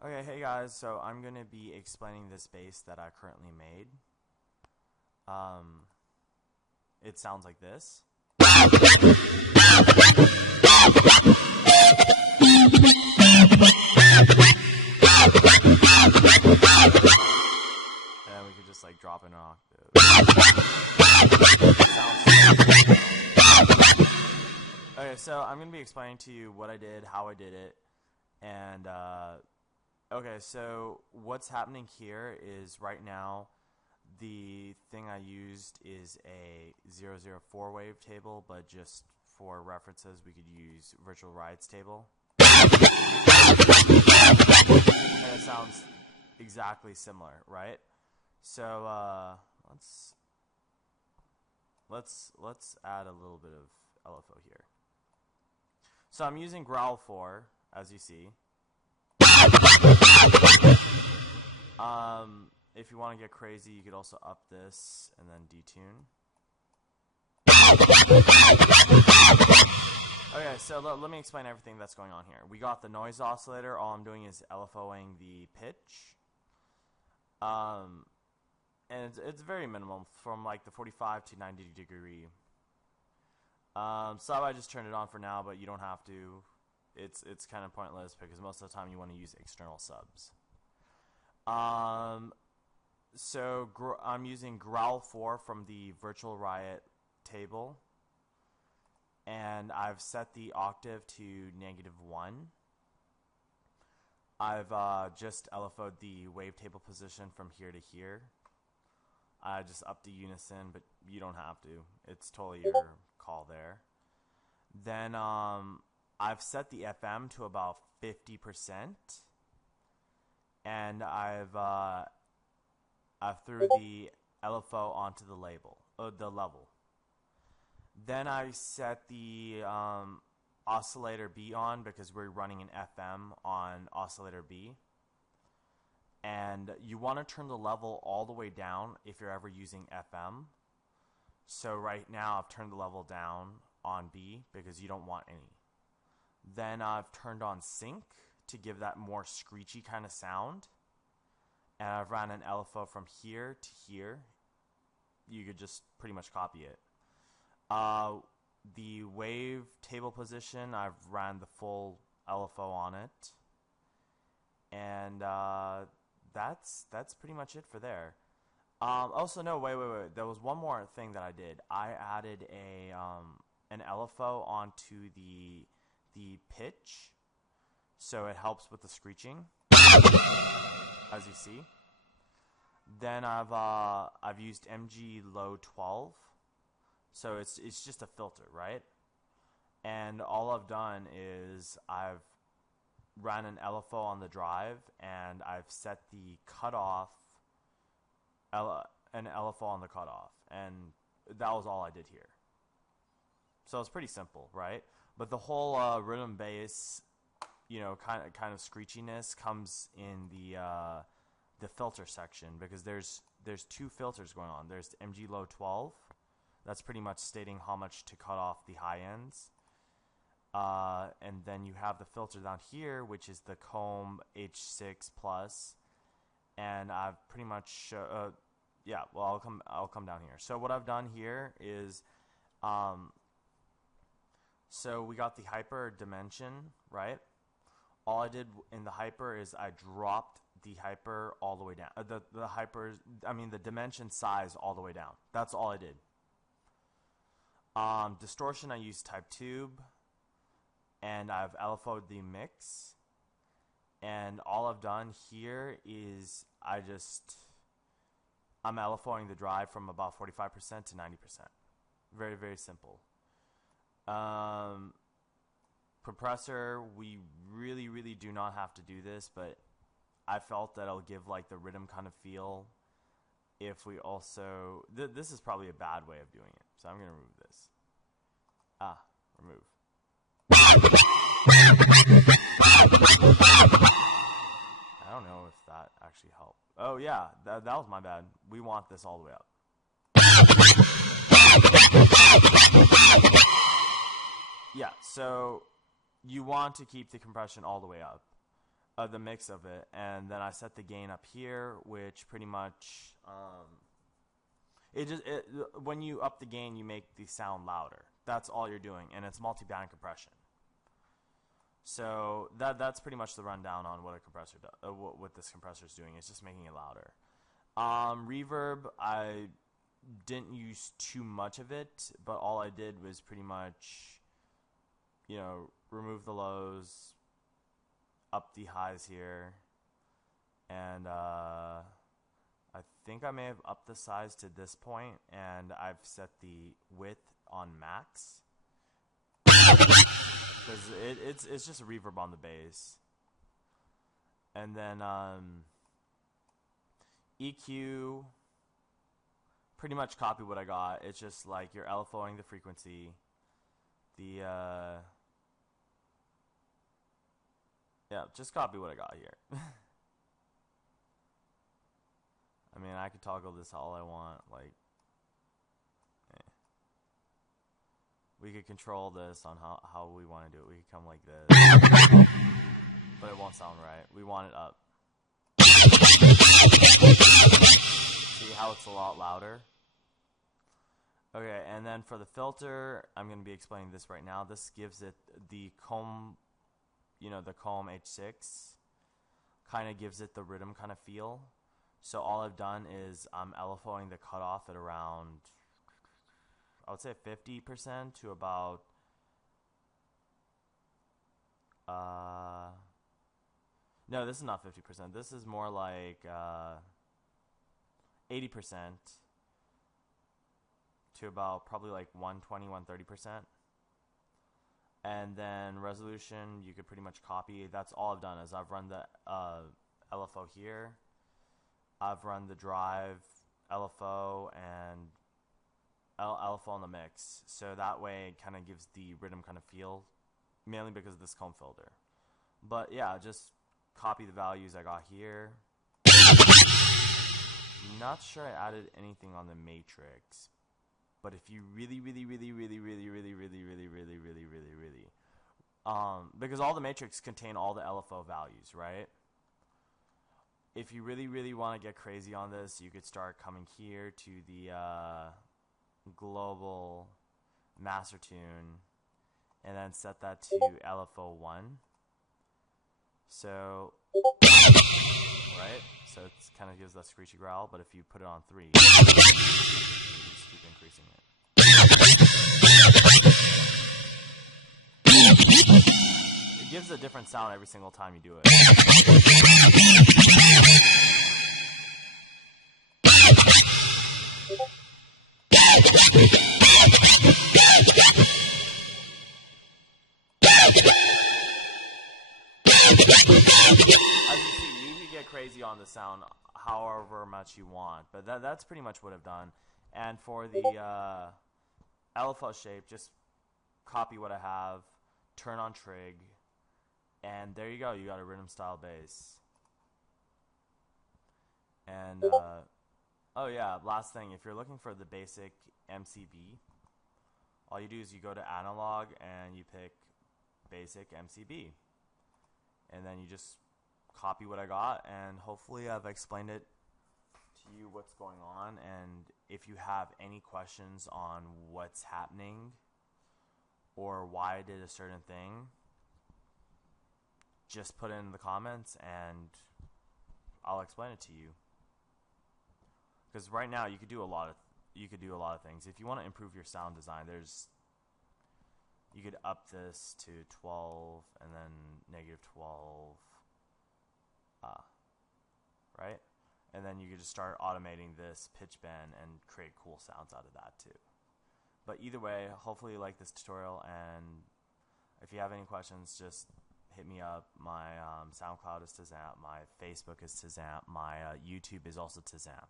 Okay, hey guys, so I'm going to be explaining this bass that I currently made. Um, it sounds like this. And then we could just like drop an octave. Okay, so I'm going to be explaining to you what I did, how I did it, and okay, so what's happening here is right now the thing I used is a 004 wavetable, but just for references we could use virtual rides table. And it sounds exactly similar, right? So let's add a little bit of LFO here. So I'm using growl 4, as you see. If you want to get crazy, you could also up this and then detune. Okay, so let me explain everything that's going on here. We got the noise oscillator. All I'm doing is LFOing the pitch. And it's very minimal, from like the 45 to 90 degree. So I just turned it on for now, but you don't have to. It's kind of pointless because most of the time you want to use external subs. So I'm using growl 4 from the Virtual Riot table, and I've set the octave to -1. I've just LFO'd the wavetable position from here to here. I just upped the unison, but you don't have to. It's totally your call there. Then I've set the FM to about 50%, and I've threw the LFO onto the level. Then I set the oscillator B on because we're running an FM on oscillator B. And you want to turn the level all the way down if you're ever using FM. So right now I've turned the level down on B because you don't want any. Then I've turned on sync to give that more screechy kind of sound. And I've ran an LFO from here to here. You could just pretty much copy it. The wave table position, I've ran the full LFO on it. And that's pretty much it for there. Also, no, wait. There was one more thing that I did. I added an LFO onto the pitch, so it helps with the screeching, as you see. Then I've used MG low 12, so it's just a filter, right? And all I've done is I've ran an LFO on the drive, and I've set the cutoff, an LFO on the cutoff, and that was all I did here. So it's pretty simple, right? But the whole rhythm bass, you know, kind of screechiness comes in the filter section, because there's two filters going on. There's MG low 12, that's pretty much stating how much to cut off the high ends. And then you have the filter down here, which is the Comb H6 Plus, and I've pretty much yeah. Well, I'll come down here. So what I've done here is, so we got the hyper dimension, right? All I did in the hyper is I dropped the hyper all the way down. The dimension size all the way down. That's all I did. Distortion, I used type tube. And I've LFO'd the mix, and all I've done here is I'm LFOing the drive from about 45% to 90%. Very, very simple. Compressor, we really do not have to do this, but I felt that it'll give like the riddim kind of feel if we also, this is probably a bad way of doing it, so I'm going to remove this. Remove. I don't know if that actually helped. Oh yeah, that was my bad. We want this all the way up. Yeah, so you want to keep the compression all the way up. the mix of it, and then I set the gain up here, which pretty much when you up the gain, you make the sound louder. That's all you're doing, and it's multi-band compression. So that's pretty much the rundown on what a compressor does. What this compressor is doing. It's just making it louder. Reverb, I didn't use too much of it, but all I did was pretty much, remove the lows, up the highs here, and I think I may have upped the size to this point, and I've set the width on max because it's just a reverb on the bass. And then EQ, pretty much copy what I got. It's just like you're LFOing the frequency, yeah, just copy what I got here. I mean, I could toggle this all I want, like, we could control this on how we want to do it. We could come like this, but it won't sound right. We want it up. See how it's a lot louder? Okay, and then for the filter, I'm going to be explaining this right now. This gives it the comb, the comb H6, kind of gives it the riddim kind of feel. So all I've done is I'm LFOing the cutoff at around, I would say 50% to about no, this is not 50%. This is more like 80% to about probably like 120, 130%. And then resolution, you could pretty much copy. That's all I've done is I've run the LFO here. I've run the drive LFO and LFO in the mix. So that way it kind of gives the riddim kind of feel, mainly because of this comb filter. But yeah, just copy the values I got here. Not sure I added anything on the matrix, but if you really, because all the matrix contain all the LFO values, right? If you really want to get crazy on this, you could start coming here to the global master tune, and then set that to LFO 1. So, right? So it kind of gives that screechy growl, but if you put it on 3, you just keep increasing it. It gives a different sound every single time you do it. As you see, you can get crazy on the sound however much you want, but that's pretty much what I've done. And for the LFO shape, just copy what I have, turn on trig, and there you go. You got a riddim style bass. And oh yeah, last thing, if you're looking for the basic MCB, all you do is you go to analog and you pick basic MCB, and then you just copy what I got, and hopefully I've explained it to you what's going on. And if you have any questions on what's happening or why I did a certain thing, just put it in the comments and I'll explain it to you. Because right now you could do a lot of things. If you want to improve your sound design, you could up this to 12 and then -12, right? And then you could just start automating this pitch bend and create cool sounds out of that too. But either way, hopefully you like this tutorial, and if you have any questions, just hit me up. My SoundCloud is Tazamp, my Facebook is Tazamp, my YouTube is also Tazamp.